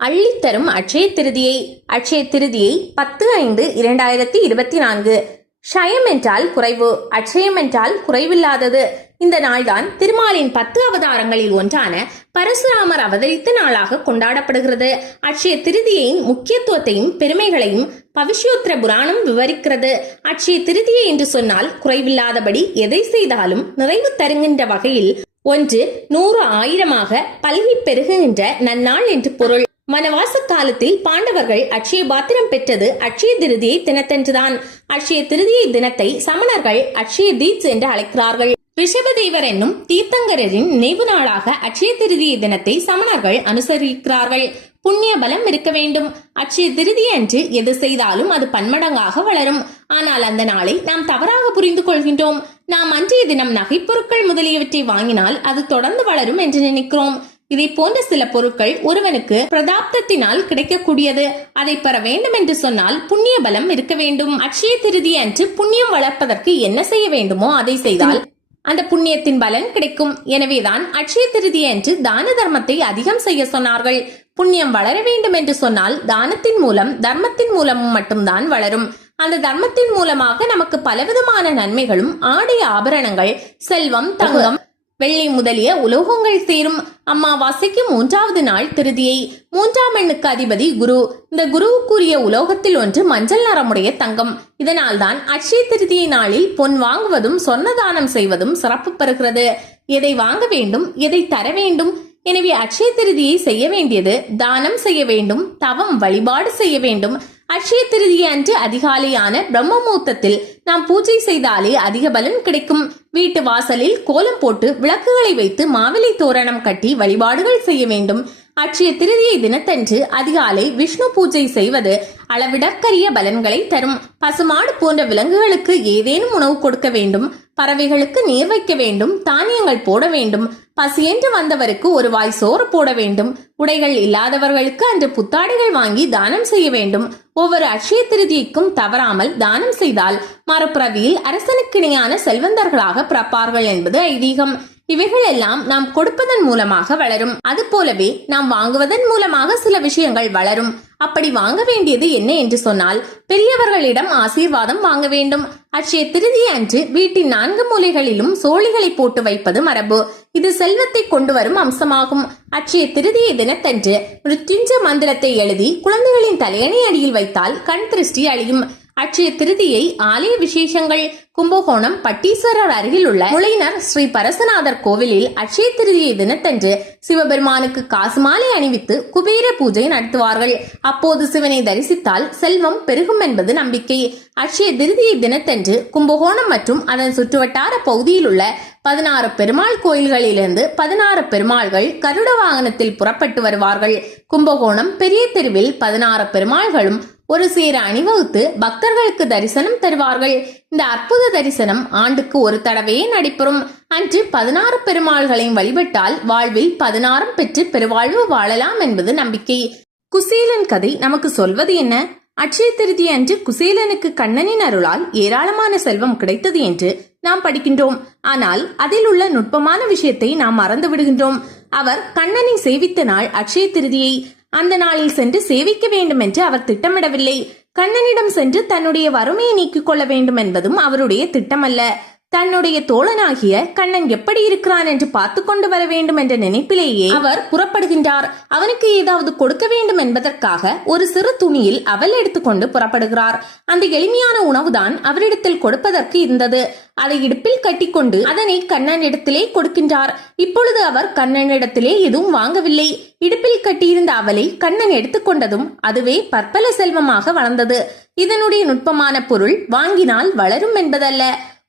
அள்ளித்தரும் அட்சய திருதியை அட்சய திருதியை பத்து ஐந்து இரண்டாயிரத்தி இருபத்தி நான்கு. ஷயம் என்றால் குறைவு அட்சயம் என்றால் குறைவில்லாதது. இந்த நாள்தான் திருமாலின் பத்து அவதாரங்களில் ஒன்றான பரசுராமர் அவதரித்த நாளாக கொண்டாடப்படுகிறது. அட்சய திருதியின் முக்கியத்துவத்தையும் பெருமைகளையும் பவிஷ்யோத்திர புராணம் விவரிக்கிறது. அட்சய திருதியை என்று சொன்னால் குறைவில்லாதபடி எதை செய்தாலும் நிறைவு தருகின்ற வகையில் ஒன்று நூறு ஆயிரமாக பல்கி பெருகுகின்ற நன்னாள் என்று பொருள். வனவாச காலத்தில் பாண்டவர்கள் அட்சய பாத்திரம் பெற்றது அட்சய திருதியை தினத்தன்றுதான். அட்சய திருதியை தினத்தை சமணர்கள் அட்சய தீட்ஸ் என்று அழைக்கிறார்கள். ரிஷபதேவர் என்னும் தீர்த்தங்கரரின் நினைவு நாளாக அட்சய திருதியை தினத்தை சமணர்கள் அனுசரிக்கிறார்கள். புண்ணிய பலம் இருக்க வேண்டும். அட்சய திருதி அன்று எது செய்தாலும் அது பன்மடங்காக வளரும். ஆனால் அந்த நாளை நாம் தவறாக புரிந்து கொள்கின்றோம். நாம் அன்றைய தினம் நகைப்பொருட்கள் முதலியவற்றை வாங்கினால் அது தொடர்ந்து வளரும் என்று நினைக்கிறோம். இதை போன்ற சில பொருட்கள் ஒருவனுக்கு பிரதாப்தத்தினால் கிடைக்கக்கூடியது. அதை பெற வேண்டும் என்று சொன்னால் புண்ணிய பலம் இருக்க வேண்டும். அட்சய திருதி அன்று புண்ணியம் வளர்ப்பதற்கு என்ன செய்ய வேண்டுமோ அதை செய்தால் அந்த புண்ணியத்தின் பலன் கிடைக்கும். எனவேதான் அட்சய திருதி அன்று தான தர்மத்தை அதிகம் செய்ய சொன்னார்கள். புண்ணியம் வளர வேண்டும் என்று சொன்னால் தானத்தின் மூலம் தர்மத்தின் மூலமும் மட்டும்தான் வளரும். அந்த தர்மத்தின் மூலமாக நமக்கு பலவிதமான நன்மைகளும் ஆடை ஆபரணங்கள் செல்வம் தங்கம் வெள்ளி முதலிய உலோகங்கள் சேரும். அம்மாவாசைக்கு மூன்றாவது நாள் திருதியை. மூன்றாம் எண்ணுக்கு அதிபதி குரு. இந்த குருவுக்குரிய உலோகத்தில் ஒன்று மஞ்சள் நிறமுடைய தங்கம். இதனால்தான் அட்சய திருதியை நாளில் பொன் வாங்குவதும் சொன்னதானம் செய்வதும் சிறப்பு பெறுகிறது. எதை வாங்க வேண்டும் எதை தர வேண்டும்? எனவே அட்சய திருதியை செய்ய வேண்டியது தானம் செய்ய வேண்டும் தவம் வழிபாடு செய்ய வேண்டும். அட்சய திருதி அன்று அதிகாலையான பிரம்ம முகூர்த்தத்தில் நாம் பூஜை செய்தாலே அதிக பலன் கிடைக்கும். வீட்டு வாசலில் கோலம் போட்டு விளக்குகளை வைத்து மாவிலை தோரணம் கட்டி வழிபாடுகள் செய்ய வேண்டும். அட்சய திருதியை தினத்தன்று அதிகாலை விஷ்ணு பூஜை செய்வது அளவிடற்கரிய பலன்களை தரும். பசுமாடு போன்ற விலங்குகளுக்கு ஏதேனும் உணவு கொடுக்க வேண்டும். பறவைகளுக்கு நீர் வைக்க வேண்டும். தானியங்கள் போட வேண்டும். பசியென்று வந்தவருக்கு ஒரு வாய் சோறு போட வேண்டும். உடைகள் இல்லாதவர்களுக்கு அன்று புத்தாடைகள் வாங்கி தானம் செய்ய வேண்டும். ஒவ்வொரு அட்சய திருதிக்கும் தவறாமல் தானம் செய்தால் மறுபிறவியில் அரசனுக்கிணையான செல்வந்தர்களாக பிறப்பார்கள் என்பது ஐதீகம். இவைகள் எல்லாம் நாம் கொடுப்பதன் மூலமாக வளரும். அது போலவே நாம் வாங்குவதன் மூலமாக சில விஷயங்கள் வளரும். அப்படி வாங்க வேண்டியது என்ன என்று சொன்னால் பெரியவர்களிடம் ஆசீர்வாதம் வாங்க வேண்டும். அட்சய திருதி அன்று வீட்டின் நான்கு மூலைகளிலும் சோழிகளை போட்டு வைப்பது மரபு. இது செல்வத்தை கொண்டு வரும் அம்சமாகும். அச்சய திருதியை தினத்தன்று மிருத்யுஞ்ச மந்திரத்தை எழுதி குழந்தைகளின் தலையணை அடியில் வைத்தால் கண் திருஷ்டி அழியும். அச்சய திருதியை ஆலய விசேஷங்கள் கும்பகோணம் பட்டீஸ்வரர் அருகில் உள்ள முளைனர் ஸ்ரீ பரசநாதர் கோவிலில் அட்சய திருதியை தினத்தன்று சிவபெருமானுக்கு காசு மாலை அணிவித்து குபேர பூஜை நடத்துவார்கள். அப்போது சிவனை தரிசித்தால் செல்வம் பெருகும் என்பது நம்பிக்கை. அட்சய திருதியை தினத்தன்று கும்பகோணம் மற்றும் அதன் சுற்றுவட்டார பகுதியில் உள்ள பதினாறு பெருமாள் கோயில்களிலிருந்து பதினாறு பெருமாள்கள் கருட வாகனத்தில் புறப்பட்டு வருவார்கள். கும்பகோணம் பெரிய தெருவில் பதினாறு பெருமாள்களும் ஒரு சீர அணிவகுத்து பக்தர்களுக்கு தரிசனம் தருவார்கள். இந்த அற்புத தரிசனம் ஆண்டுக்கு ஒரு தடவையே நடைபெறும். அன்று பதினாறு பெருமாள்களையும் வழிபட்டால் வாழ்வில் பதினாறும் பெற்று பெருவாழ்வு வாழலாம் என்பது நம்பிக்கை. குசேலன் கதை நமக்கு சொல்வது என்ன? அட்சய திருதி அன்று குசேலனுக்கு கண்ணனின் அருளால் ஏராளமான செல்வம் கிடைத்தது என்று நாம் படிக்கின்றோம். ஆனால் அதில் உள்ள நுட்பமான விஷயத்தை நாம் மறந்து விடுகின்றோம். அவர் கண்ணனை சேவித்த நாள் அட்சய திருதியை அந்த நாளில் சென்று சேவிக்க வேண்டும் என்று அவர் திட்டமிடவில்லை. கண்ணனிடம் சென்று தன்னுடைய வறுமையை நீக்கிக் கொள்ள வேண்டும் என்பதும் அவருடைய திட்டமல்ல. தன்னுடைய தோழனாகிய கண்ணன் எப்படி இருக்கிறான் என்று பார்த்து கொண்டு வர வேண்டும் என்ற நினைப்பிலேயே அவர் புறப்படுகின்றார். அவனுக்கு ஏதாவது கொடுக்க வேண்டும் என்பதற்காக ஒரு சிறு துணியில் அவல் எடுத்துக்கொண்டு புறப்படுகிறார். அந்த எளிமையான உணவுதான் அவரிடத்தில் கொடுப்பதற்கு இருந்தது. அதை இடுப்பில் கட்டிக்கொண்டு அதனை கண்ணனிடத்திலே கொடுக்கின்றார். இப்பொழுது அவர் கண்ணனிடத்திலே எதுவும் வாங்கவில்லை. இடுப்பில் கட்டியிருந்த அவலை கண்ணன் எடுத்துக்கொண்டதும் அதுவே பற்பல செல்வமாக வளர்ந்தது. இதனுடைய நுட்பமான பொருள் வாங்கினால் வளரும் என்பதல்ல.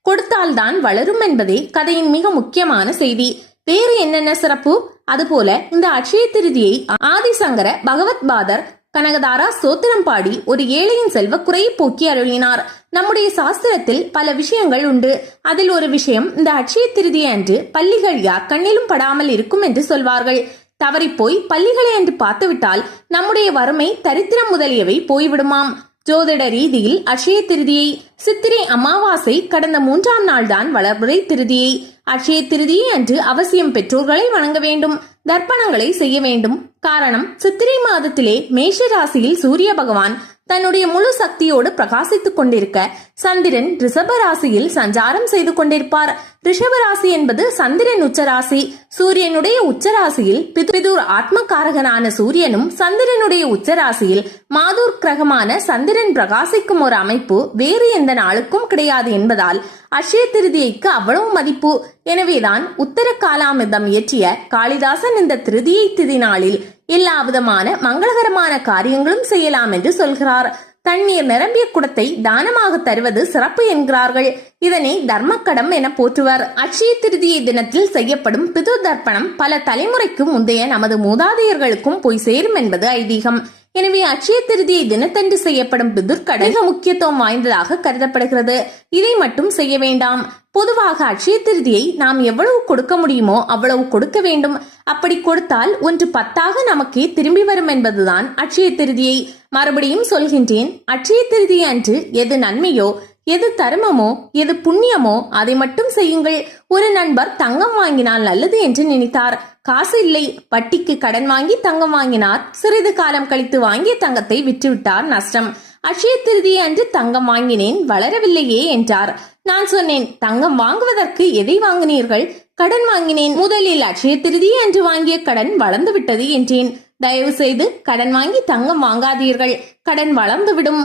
கொடுத்தால்தான் வளரும் என்பதே கதையின் மிக முக்கியமான செய்தி. வேறு என்னென்ன சிறப்பு? அதுபோல இந்த அட்சய திருதியை ஆதிசங்கர பகவத் பாதர் கனகதாரா சோத்திரம் பாடி ஒரு ஏழையின் செல்வ குறையை போக்கி அருளினார். நம்முடைய சாஸ்திரத்தில் பல விஷயங்கள் உண்டு. அதில் ஒரு விஷயம் இந்த அட்சய திருதி அன்று பள்ளிகள் யார் கண்ணிலும் படாமல் இருக்கும் என்று சொல்வார்கள். தவறிப்போய் பள்ளிகளை அன்று பார்த்துவிட்டால் நம்முடைய வறுமை தரித்திரம் முதலியவை போய்விடுமாம். ஜோதிட ரீதியில் அட்சய திருதியை சித்திரை அமாவாசை கடந்த மூன்றாம் நாள்தான் வளர்பிறை திருதியை. அட்சய திருதியை அன்று அவசியம் பெற்றோர்களை வணங்க வேண்டும் தர்ப்பணங்களை செய்ய வேண்டும். காரணம் சித்திரை மாதத்திலே மேஷ ராசியில் சூரிய பகவான் தன்னுடைய முழு சக்தியோடு பிரகாசித்துக் கொண்டிருக்க சந்திரன் ரிஷப ராசியில் சஞ்சாரம் செய்து கொண்டிருப்பார். ரிஷபராசி என்பது சந்திரன் உச்சராசி. சூரியனுடைய உச்சராசியில் பிதுபிதூர் ஆத்மகாரகனான சூரியனும் சந்திரனுடைய உச்சராசியில் மாதூர் கிரகமான சந்திரன் பிரகாசிக்கும் ஒரு அமைப்பு வேறு எந்த நாளுக்கும் கிடையாது என்பதால் அக்ஷய திருதியைக்கு அவ்வளவு மதிப்பு. எனவேதான் உத்தர காலாமிர்தம் இயற்றிய காளிதாசன் இந்த திருதியை திதி நாளில் எல்லா விதமான மங்களகரமான காரியங்களும் செய்யலாம் என்று சொல்கிறார். தண்ணீர் நிரம்பிய குடத்தை தானமாக தருவது சிறப்பு என்கிறார்கள். இதனை தர்மக்கடம் என போற்றுவர். அட்சய திருதியை தினத்தில் செய்யப்படும் பிது தர்ப்பணம் பல தலைமுறைக்கு முந்தைய நமது மூதாதையர்களுக்கும் போய் சேரும் என்பது ஐதீகம். எனவே அட்சய திருதியை தினத்தன்று செய்யப்படும் பிதுர்கடை மிக முக்கியத்துவம் வாய்ந்ததாக கருதப்படுகிறது. இதை மட்டும் செய்ய வேண்டாம். பொதுவாக அட்சய திருதியை நாம் எவ்வளவு கொடுக்க முடியுமோ அவ்வளவு கொடுக்க வேண்டும். அப்படி கொடுத்தால் ஒன்று பத்தாக நமக்கே திரும்பி வரும் என்பதுதான் அட்சய திருதியை. மறுபடியும் சொல்கின்றேன் அட்சய திருதி அன்று எது நன்மையோ எது தர்மமோ எது புண்ணியமோ அதை மட்டும் செய்யுங்கள். ஒரு நண்பர் தங்கம் வாங்கினால் நல்லது என்று நினைத்தார். காசு இல்லை வட்டிக்கு கடன் வாங்கி தங்கம் வாங்கினார். சிறிது காலம் கழித்து வாங்கிய தங்கத்தை விற்றுவிட்டார் நஷ்டம். அட்சய திருதி அன்று தங்கம் வாங்கினேன் வளரவில்லையே என்றார். நான் சொன்னேன் தங்கம் வாங்குவதற்கு எதை வாங்கினீர்கள்? கடன் வாங்கினேன். முதலில் அட்சய திருதி அன்று வாங்கிய கடன் வளர்ந்து விட்டது என்றேன். தயவு செய்து கடன் வாங்கி தங்கம் வாங்காதீர்கள். கடன் வளர்ந்துவிடும்.